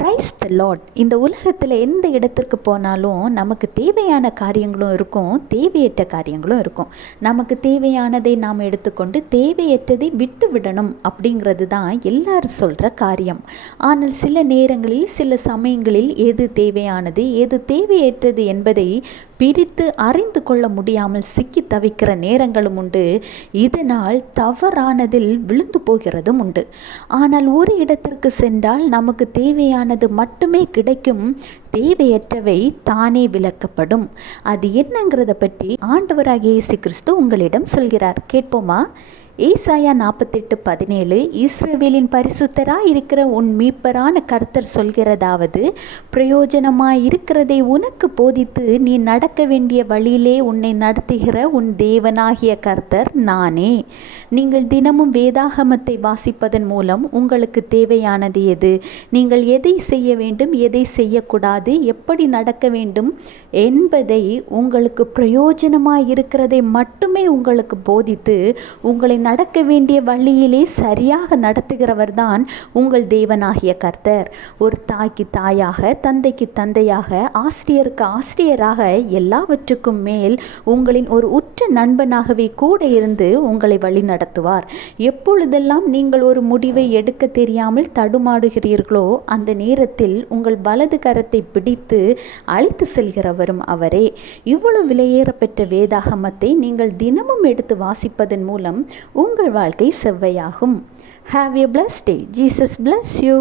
Praise the Lord. இந்த உலகத்தில் எந்த இடத்திற்கு போனாலும் நமக்கு தேவையான காரியங்களும் இருக்கும், தேவையற்ற காரியங்களும் இருக்கும். நமக்கு தேவையானதை நாம் எடுத்துக்கொண்டு தேவையற்றதை விட்டு விடணும் அப்படிங்கிறது தான் எல்லாரும் சொல்கிற காரியம். ஆனால் சில நேரங்களில் சில சமயங்களில் எது தேவையானது எது தேவையற்றது என்பதை பிரித்து அறிந்து கொள்ள முடியாமல் சிக்கி தவிக்கிற நேரங்களும் உண்டு. இதனால் தவறானதில் விழுந்து போகிறதும் உண்டு. ஆனால் ஒரு இடத்திற்கு சென்றால் நமக்கு தேவையானது மட்டுமே கிடைக்கும், தேவையற்றவை தானே விலக்கப்படும். அது என்னங்கிறத பற்றி ஆண்டவராகிய இயேசு கிறிஸ்து உங்களிடம் சொல்கிறார். கேட்போமா? ஏசாயா 48:17 இஸ்ரவேலின் பரிசுத்தராய் இருக்கிற உன் மீட்பரான கர்த்தர் சொல்கிறதாவது, பிரயோஜனமாய் இருக்கிறதை உனக்கு போதித்து நீ நடக்க வேண்டிய வழியிலே உன்னை நடத்துகிற உன் தேவனாகிய கர்த்தர் நானே. நீங்கள் தினமும் வேதாகமத்தை வாசிப்பதன் மூலம் உங்களுக்கு தேவையானது எது, நீங்கள் எதை செய்ய வேண்டும் எதை செய்யக்கூடாது, எப்படி நடக்க வேண்டும் என்பதை உங்களுக்கு பிரயோஜனமாய் இருக்கிறதை மட்டுமே உங்களுக்கு போதித்து உங்களை நடக்க வேண்டிய வழியிலே சரியாக நடத்துகிறவர் தான் உங்கள் தேவனாகிய கர்த்தர். ஒரு தாய்க்கு தாயாக, தந்தைக்கு தந்தையாக, ஆசிரியருக்கு ஆசிரியராக, எல்லாவற்றுக்கும் மேல் உங்களின் ஒரு உற்ற நண்பனாகவே கூட இருந்து உங்களை வழி நடத்துவார். எப்பொழுதெல்லாம் நீங்கள் ஒரு முடிவை எடுக்க தெரியாமல் தடுமாடுகிறீர்களோ அந்த நேரத்தில் உங்கள் வலது கரத்தை பிடித்து அழைத்து செல்கிறவரும் அவரே. இவ்வளவு விலையேறப்பெற்ற வேதாகமத்தை நீங்கள் தினமும் எடுத்து வாசிப்பதன் மூலம் உங்கள் வாழ்க்கை செவ்வையாகும். Have a blessed day. Jesus bless you.